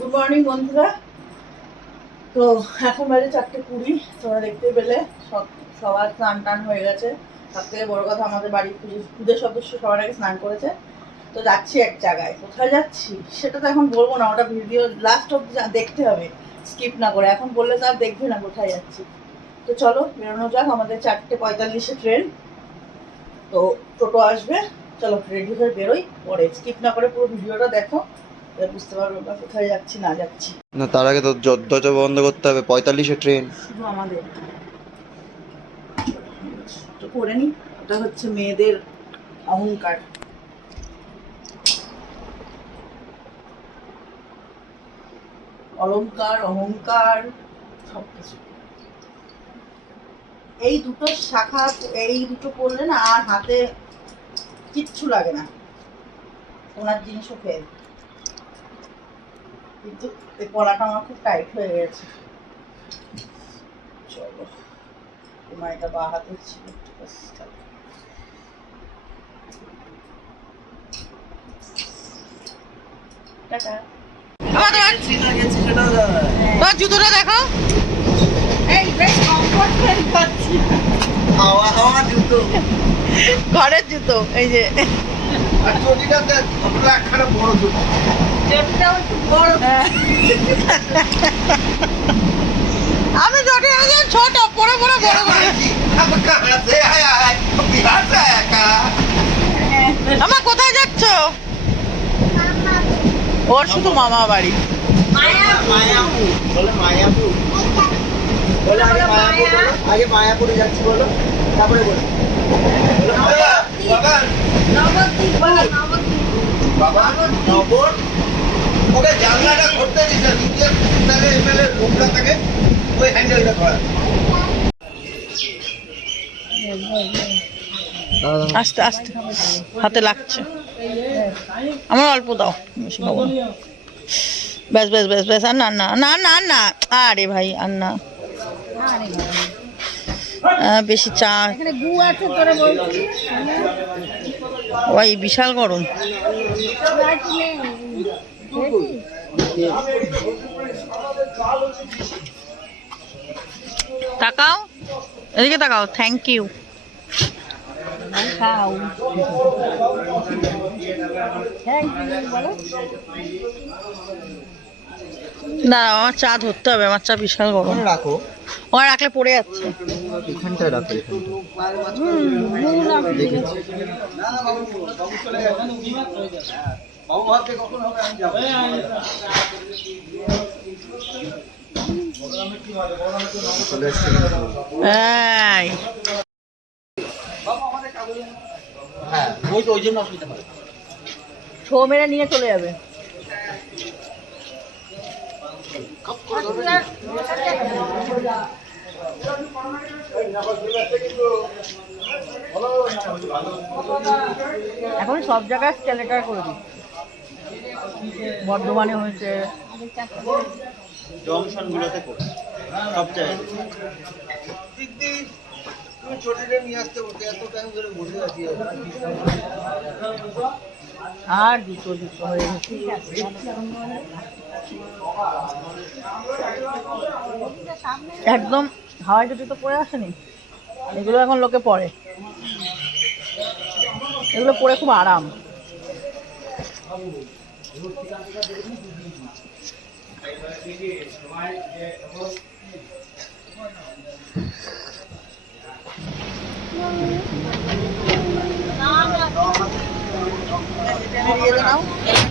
Good morning বন্ধুরা। তো এখন বাজে চারটে কুড়ি, তোমরা দেখতে পেলে, সব, সবার স্নান টান হয়ে গেছে। তার থেকে বড় কথা, আমাদের বাড়ির পুজো- সদস্য সবার আগে স্নান করেছে। তো যাচ্ছি এক জায়গায়। কোথায় যাচ্ছি? সেটা তো এখন বলব না, ওটা ভিডিও লাস্ট অব্দি দেখতে হবে। স্কিপ না করে। এখন বললে তো আর দেখবে না কোথায় যাচ্ছি। তো চলো, বেরোনো যাক। আমাদের চারটে পঁয়তাল্লিশে ট্রেন। তো টোটো আসবে। চলো রেডি হয়ে বেরোই। পরে স্কিপ না করে পুরো ভিডিওটা দেখো। বুঝতে পারব আমরা কোথায় যাচ্ছি না যাচ্ছি। না তার আগে তো দরজা বন্ধ করতে হবে পঁয়তাল্লিশে ট্রেন। শুধু আমাদের। তো করে নি ওটা হচ্ছে মেয়েদের অহংকার। অলংকার অহংকার সব কিছু এই দুটো শাখা এই দুটো পরলে না আর হাতে কিচ্ছু লাগে না। ওনার জিনিসও ফেল কিন্তু এই পলাটা আমার খুব টাইট হয়ে গেছে। চলো তোমার এটা বা হাতে ছিল ঠিক আছে জুতোটা দেখো। ঘরের জুতো এই যে। আর একখানা বড় একটু আমি জটি আমি ছোট পরে পরে বড় করে আমার কোথায় যাচ্ছ? ওর শুধু মামা বাড়ি। মায়াপুর বলে মায়াপুর। বলে আগে মায়াপুর বলো। আগে মায়াপুরে যাচ্ছি বলো তারপরে বলো। আস্তে আস্তে। হাতে লাগছে। আমার অল্প দাও। বেশি খাব ব্যাস ব্যাস ব্যাস ব্যাস। আর না না না না না। আরে ভাই, আর না। বেশি চা ওই বিশাল গরম। তাকাও এদিকে তাকাও থ্যাংক ইউ থ্যাংক ইউ না আমার চা ধরতে হবে আমার চা বিশাল গরম। রাখো। ওখানে রাখলে পড়ে যাচ্ছে। এখানটায় রাখো হ্যাঁ ওই তো ওই জন্য অসুবিধা ছো মেরে নিয়ে চলে যাবে। এখন সব জায়গায় স্কেলেটার করে দিই বর্ধমানে হয়েছে। জংশন গুলোতে করো সব জায়গায়। আর দুটো দুটো হয়ে গেছে। একদম হাওয়াই জুতো তো পরে আসেনি। এগুলো এখন লোকে পরে। এগুলো পরে খুব আরাম।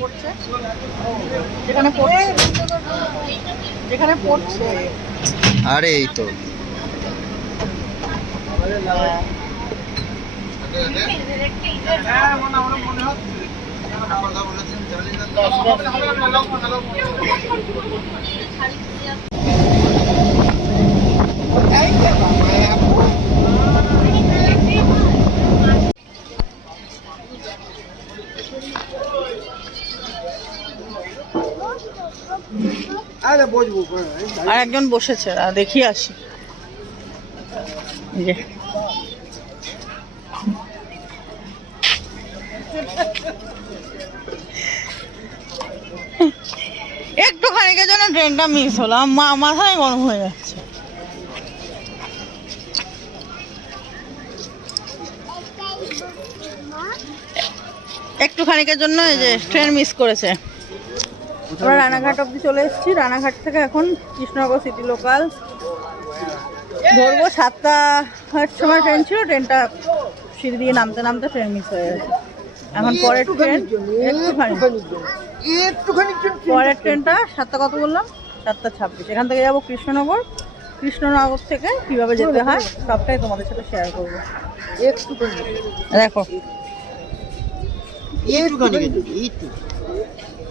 পড়ছে। যেখানে পড়ছে। যেখানে পড়ছে। আরে এই তো। আরে বসবো আর একজন বসেছে দেখি আসি। যে। একটু খানিকের জন্য ট্রেনটা মিস হলো মা, মাথায় গরম হয়ে যাচ্ছে। একটু খানিকের জন্য এই যে ট্রেন মিস করেছে। আমরা রানাঘাট অবধি চলে এসেছি। রানাঘাট থেকে এখন কৃষ্ণনগর সিটি লোকাল। ধরবো সাতটা সময় ট্রেন ছিল ট্রেনটা সিঁড়ি দিয়ে নামতে নামতে ট্রেন মিস হয়ে গেছে। এখন পরের ট্রেন পরের ট্রেনটা সাতটা কত বললাম? সাতটা ছাব্বিশ। এখান থেকে যাব কৃষ্ণনগর। কৃষ্ণনগর থেকে কীভাবে যেতে হয় সবটাই তোমাদের সাথে শেয়ার করব। দেখো। একটু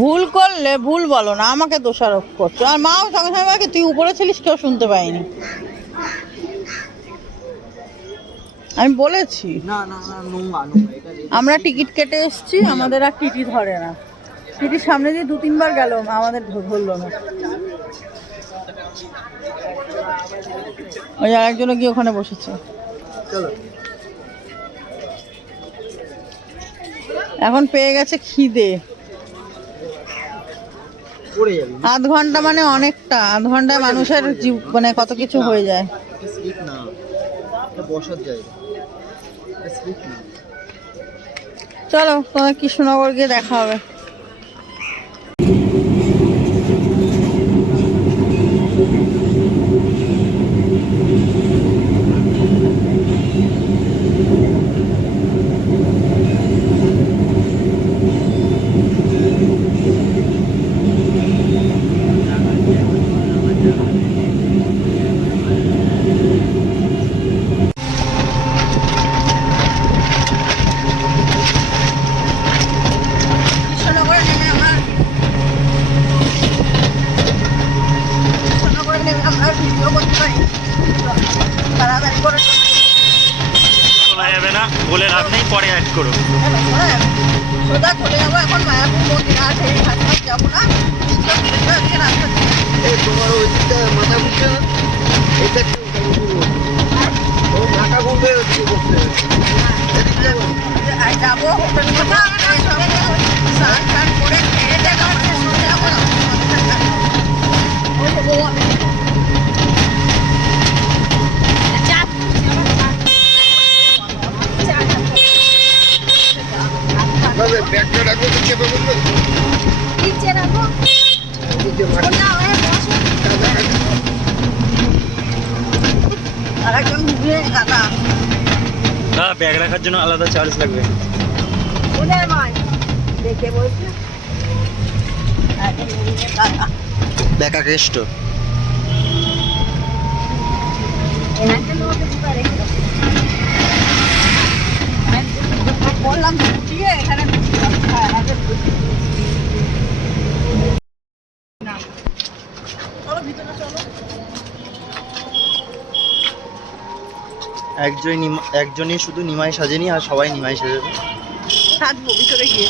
ভুল করলে ভুল বলো না আমাকে দোষারোপ করছ। আর মাও সঙ্গে সঙ্গে বলে কি, তুই উপরে ছিলিস কেউ শুনতে পাইনি আমি বলেছি। আমরা টিকিট কেটে এসেছি আমাদের আর টিটি ধরে না। টিটির সামনে দিয়ে দু তিনবার গেল আমাদের ধরলো না। ওই আরেকজনে গিয়ে ওখানে বসেছে। চলো। এখন পেয়ে গেছে খিদে। আধ ঘণ্টা মানে অনেকটা আধ ঘন্টায় মানুষের মানে কত কিছু হয়ে যায়। চলো তোমার কৃষ্ণনগর গিয়ে দেখা হবে। শোনা যাবে না বলে লাভ নেই পরে অ্যাড করো। কেন শোনা যাবে? সোজা চলে যাব এখন মায়াপুর মন্দির আছে এই ঘাট ঘাট যাব না রাস্তা তোমার ওই দিকটা মাথা ঘুরছে না এটা ও মাথা ঘুরবে হচ্ছে করতে এদিকটা আর যাব। হোটেল কথা সব স্নান টান করে খেয়ে দেখা হচ্ছে চলে যাব ওই যে বউ আমি তবে ব্যাগটা রাখো তো চেপে বলবে। নিচে রাখো। না ব্যাগ রাখার জন্য আলাদা চার্জ লাগবে। দেখে বলছি দেখা কেষ্ট একটা লোকে দুটো রেখে দাও বললাম ঘুরিয়ে এখানে হ্যাঁ, আগে না। চলো ভিতরে চলো একজনই নিমা- একজনই শুধু নিমাই সাজেনি আর সবাই নিমাই সাজাবে সাজবো ভিতরে গিয়ে।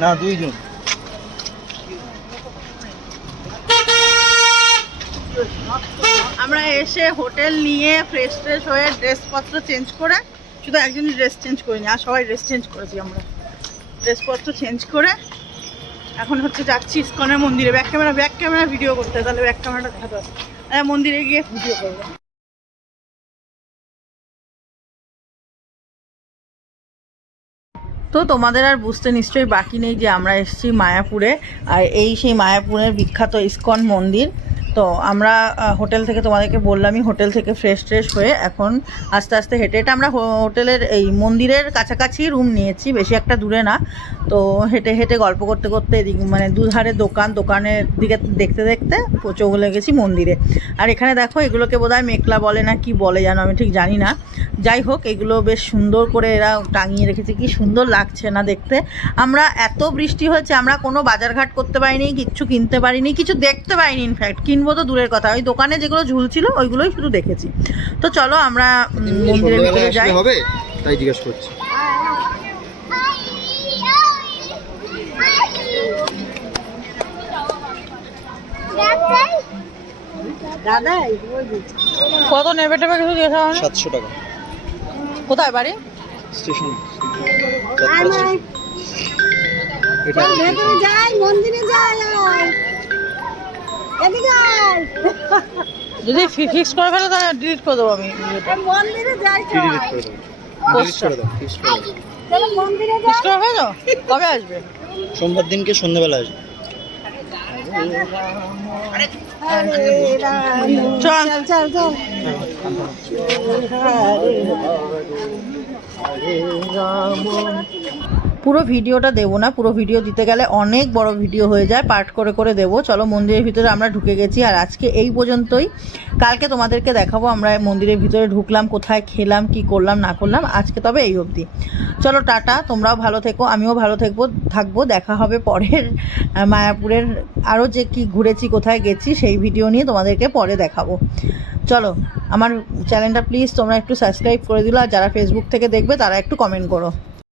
না দুইজন। আমরা এসে হোটেল নিয়ে ফ্রেশ ফ্রেশ হয়ে ড্রেসপত্র চেঞ্জ করে শুধু একজনই ড্রেস চেঞ্জ করিনি আর সবাই ড্রেস চেঞ্জ করেছি আমরা। ড্রেসপত্র চেঞ্জ করে এখন হচ্ছে যাচ্ছি ইস্কনের মন্দিরে। Back camera back camera video করতে হয়, তাহলে ব্যাক ক্যামেরাটা দেখাতে হবে হ্যাঁ, মন্দিরে গিয়ে পুজো করব। তো তোমাদের আর বুঝতে নিশ্চয়ই বাকি নেই যে আমরা এসেছি মায়াপুরে, আর এই সেই মায়াপুরের বিখ্যাত ইস্কন মন্দির। তো আমরা হোটেল থেকে তোমাদেরকে বললামই হোটেল থেকে ফ্রেশ ট্রেশ হয়ে এখন আস্তে আস্তে হেঁটে হেঁটে আমরা হোটেলের এই মন্দিরের কাছাকাছি রুম নিয়েছি, বেশি একটা দূরে না। তো হেঁটে হেঁটে গল্প করতে করতে এদিক মানে দুধারে দোকান, দোকানের দিকে দেখতে দেখতে চলে গেছি মন্দিরে। আর এখানে দেখো, এগুলোকে বোধহয় মেকলা বলে না কি বলে জানো আমি ঠিক জানি না। যাই হোক, এগুলো বেশ সুন্দর করে এরা টাঙিয়ে রেখেছে, কি সুন্দর লাগছে না দেখতে। আমরা এত বৃষ্টি হয়েছে, আমরা কোনো বাজারঘাট করতে পারিনি, কিচ্ছু কিনতে পারিনি, কিছু দেখতে পারিনি ইনফ্যাক্ট কিনবো তো দূরের কথা। ওই দোকানে যেগুলো ঝুলছিল ওইগুলোই শুধু দেখেছি। তো চলো আমরা মন্দিরের ভিতরে যাই। হবে? তাই জিজ্ঞেস করছি। কত নেবে টেবে কিছু? সাতশো টাকা। কোথায় বাড়ি? স্টেশন। এটা ভেতরে যাই মন্দিরে যাই যদি ফিক্স করে ফেলে তাহলে ডিলিট করে দেবো আমি মন্দিরে যাই করে দেবো ডিলিট করে দাও ফিক্স করে দাও। চলো মন্দিরে যাই। ফিক্স করে ফেলো কবে আসবে? সোমবার দিনকে সন্ধ্যাবেলা আসবে। চল। চল চল পুরো ভিডিওটা দেবো না, পুরো ভিডিও দিতে গেলে অনেক বড় ভিডিও হয়ে যায়, পার্ট করে করে দেবো। চলো মন্দিরের ভিতরে আমরা ঢুকে গেছি, আর আজকে এই পর্যন্তই। কালকে তোমাদেরকে দেখাবো, আমরা মন্দিরের ভিতরে ঢুকলাম, কোথায় খেলাম, কি করলাম, না করলাম, আজকে তবে এই অবধি। চলো টাটা, তোমরাও ভালো থেকো, আমিও ভালো থাকব থাকব, দেখা হবে পরের মায়াপুরের আরও যে কি ঘুরেছি, কোথায় গেছি, সেই ভিডিও নিয়ে তোমাদেরকে পরে দেখাবো। চলো, আমার চ্যানেলটা প্লিজ তোমরা একটু সাবস্ক্রাইব করে দিলো, আর যারা ফেসবুক থেকে দেখবে, তারা একটু কমেন্ট করো।